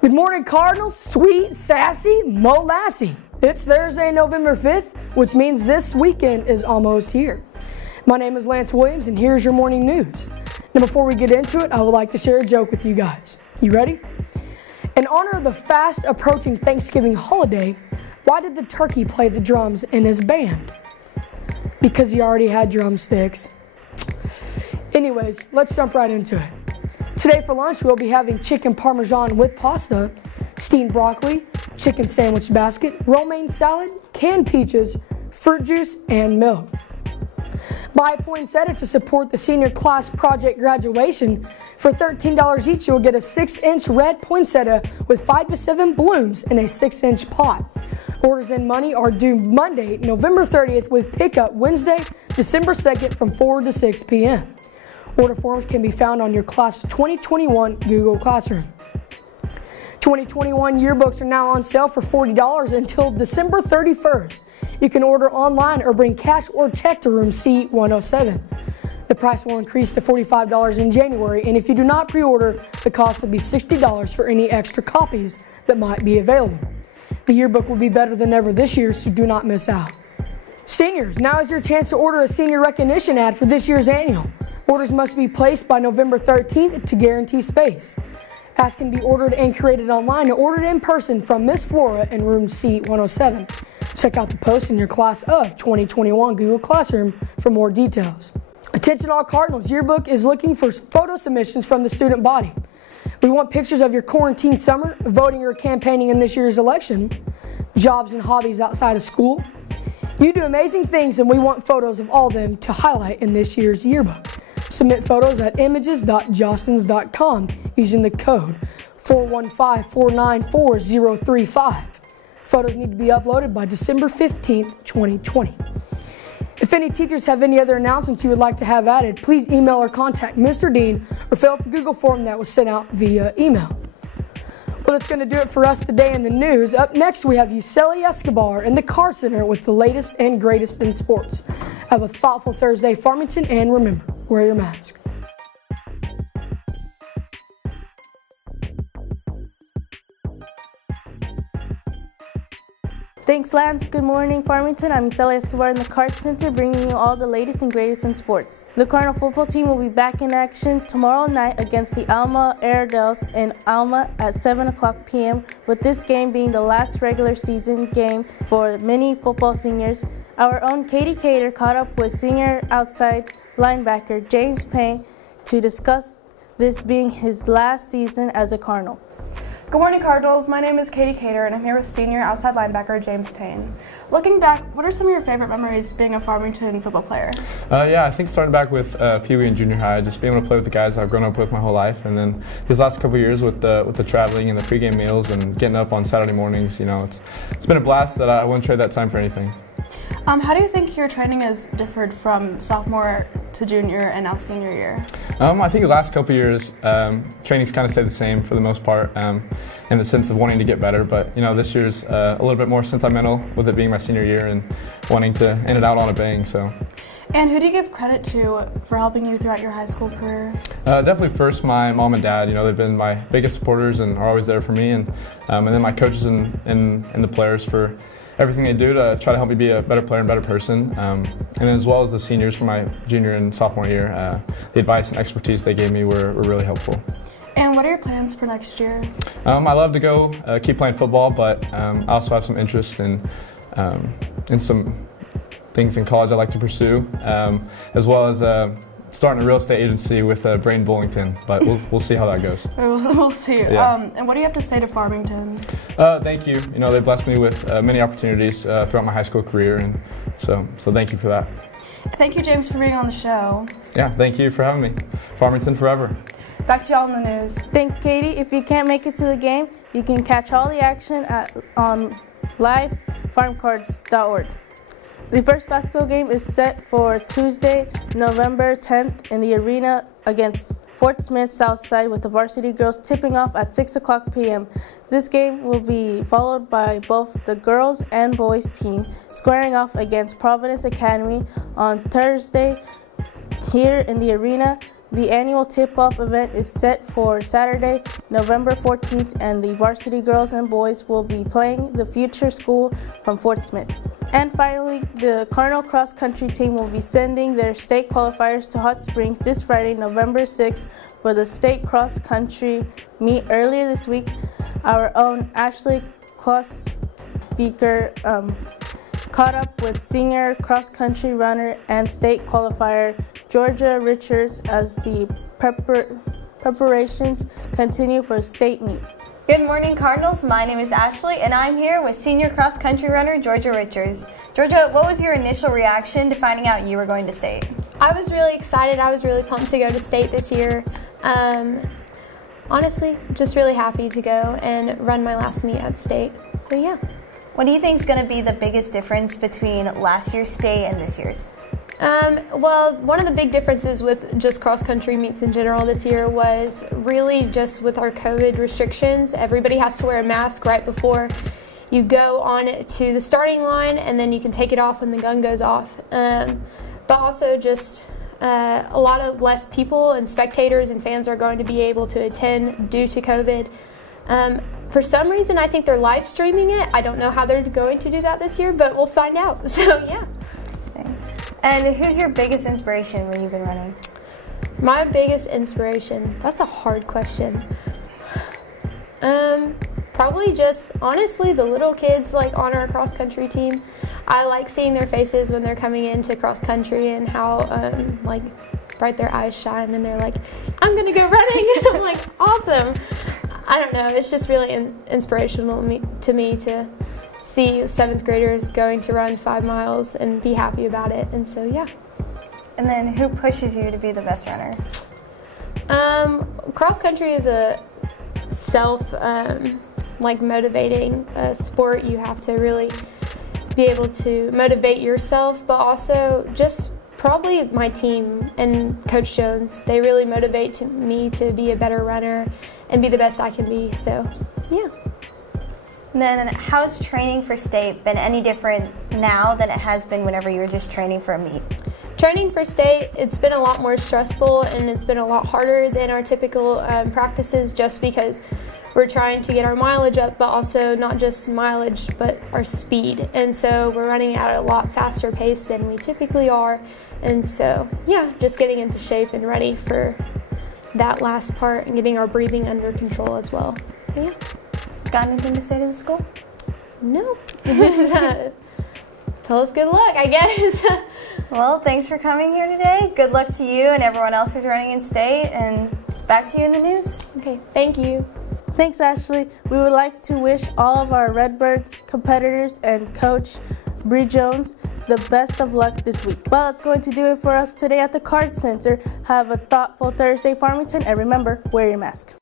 Good morning, Cardinals. Sweet, sassy, molassie. It's Thursday, November 5th, which means this weekend is almost here. My name is Lance Williams, and here's your morning news. Now, before we get into it, I would like to share a joke with you guys. You ready? In honor of the fast approaching Thanksgiving holiday, why did the turkey play the drums in his band? Because he already had drumsticks. Anyways, let's jump right into it. Today for lunch, we'll be having chicken parmesan with pasta, steamed broccoli, chicken sandwich basket, romaine salad, canned peaches, fruit juice, and milk. Buy poinsettia to support the senior class project graduation. For $13 each, you'll get a 6-inch red poinsettia with 5 to 7 blooms in a 6-inch pot. Orders and money are due Monday, November 30th, with pickup Wednesday, December 2nd from 4 to 6 p.m. Order forms can be found on your Class 2021 Google Classroom. 2021 yearbooks are now on sale for $40 until December 31st. You can order online or bring cash or check to room C107. The price will increase to $45 in January, and if you do not pre-order, the cost will be $60 for any extra copies that might be available. The yearbook will be better than ever this year, so do not miss out. Seniors, now is your chance to order a senior recognition ad for this year's annual. Orders must be placed by November 13th to guarantee space. Ads can be ordered and created online or ordered in person from Miss Flora in room C107. Check out the post in your Class of 2021 Google Classroom for more details. Attention all Cardinals, Yearbook is looking for photo submissions from the student body. We want pictures of your quarantine summer, voting or campaigning in this year's election, jobs and hobbies outside of school. You do amazing things, and we want photos of all of them to highlight in this year's yearbook. Submit photos at images.jostens.com using the code 415-494-035. Photos need to be uploaded by December 15th, 2020. If any teachers have any other announcements you would like to have added, please email or contact Mr. Dean or fill out the Google form that was sent out via email. Well, that's going to do it for us today in the news. Up next, we have Yuseli Escobar in the Car Center with the latest and greatest in sports. Have a thoughtful Thursday, Farmington, and remember, wear your mask. Thanks, Lance. Good morning, Farmington. I'm Yuseli Escobar in the Cart Center, bringing you all the latest and greatest in sports. The Cardinal football team will be back in action tomorrow night against the Alma Airedales in Alma at 7 o'clock p.m., with this game being the last regular season game for many football seniors. Our own Katie Cater caught up with senior outside linebacker James Payne to discuss this being his last season as a Cardinal. Good morning, Cardinals. My name is Katie Cater, and I'm here with senior outside linebacker James Payne. Looking back, what are some of your favorite memories being a Farmington football player? Yeah, I think starting back with Pee Wee and junior high, just being able to play with the guys I've grown up with my whole life, and then these last couple of years with the traveling and the pregame meals and getting up on Saturday mornings, you know, it's been a blast that I wouldn't trade that time for anything. How do you think your training has differed from sophomore to junior and now senior year? I think the last couple of years, training's kind of stayed the same for the most part, in the sense of wanting to get better. But you know, this year's a little bit more sentimental with it being my senior year and wanting to end it out on a bang. So. And who do you give credit to for helping you throughout your high school career? Definitely first my mom and dad. You know, they've been my biggest supporters and are always there for me, and then my coaches and the players for everything they do to try to help me be a better player and better person. And then as well as the seniors for my junior and sophomore year, the advice and expertise they gave me were really helpful. And what are your plans for next year? I love to go keep playing football, but I also have some interest in some things in college I'd like to pursue, as well as starting a real estate agency with Brain Bullington, but we'll see how that goes. We'll see. Yeah. And what do you have to say to Farmington? Thank you. You know, they've blessed me with many opportunities throughout my high school career, and so thank you for that. Thank you, James, for being on the show. Yeah, thank you for having me. Farmington forever. Back to y'all in the news. Thanks, Katie. If you can't make it to the game, you can catch all the action on livefarmcards.org. The first basketball game is set for Tuesday, November 10th in the arena against Fort Smith Southside, with the varsity girls tipping off at 6 o'clock p.m. This game will be followed by both the girls and boys team squaring off against Providence Academy on Thursday here in the arena. The annual tip-off event is set for Saturday, November 14th, and the varsity girls and boys will be playing the future school from Fort Smith. And finally, the Cardinal cross country team will be sending their state qualifiers to Hot Springs this Friday, November 6th, for the state cross country meet. Earlier this week, our own Ashley Kloss Beaker caught up with senior cross country runner and state qualifier Georgia Richards as the preparations continue for state meet. Good morning, Cardinals. My name is Ashley, and I'm here with senior cross-country runner Georgia Richards. Georgia, what was your initial reaction to finding out you were going to state? I was really excited. I was really pumped to go to state this year. Honestly, just really happy to go and run my last meet at state. So yeah. What do you think is going to be the biggest difference between last year's state and this year's? Well, one of the big differences with just cross-country meets in general this year was really just with our COVID restrictions. Everybody has to wear a mask right before you go on to the starting line, and then you can take it off when the gun goes off. But also just a lot of less people and spectators and fans are going to be able to attend due to COVID. For some reason, I think they're live streaming it. I don't know how they're going to do that this year, but we'll find out. So yeah. And who's your biggest inspiration when you've been running? My biggest inspiration? That's a hard question. Probably just, honestly, the little kids like on our cross-country team. I like seeing their faces when they're coming into cross-country and how like bright their eyes shine and they're like, I'm gonna go running. I'm like, awesome. I don't know, it's just really inspirational to me to see 7th graders going to run 5 miles and be happy about it, and so yeah. And then who pushes you to be the best runner? Cross country is a self like motivating sport. You have to really be able to motivate yourself, but also just probably my team and Coach Jones. They really motivate me to be a better runner and be the best I can be, so yeah. And then how's training for state been any different now than it has been whenever you were just training for a meet? Training for state, it's been a lot more stressful and it's been a lot harder than our typical practices, just because we're trying to get our mileage up, but also not just mileage, but our speed. And so we're running at a lot faster pace than we typically are. And so, yeah, just getting into shape and ready for that last part and getting our breathing under control as well. So, yeah. Got anything to say to the school? No. Tell us good luck, I guess. Well, thanks for coming here today. Good luck to you and everyone else who's running in state, and back to you in the news. Okay, thank you. Thanks, Ashley. We would like to wish all of our Redbirds competitors and Coach Bree Jones the best of luck this week. Well, that's going to do it for us today at the Card Center. Have a thoughtful Thursday, Farmington, and remember, wear your mask.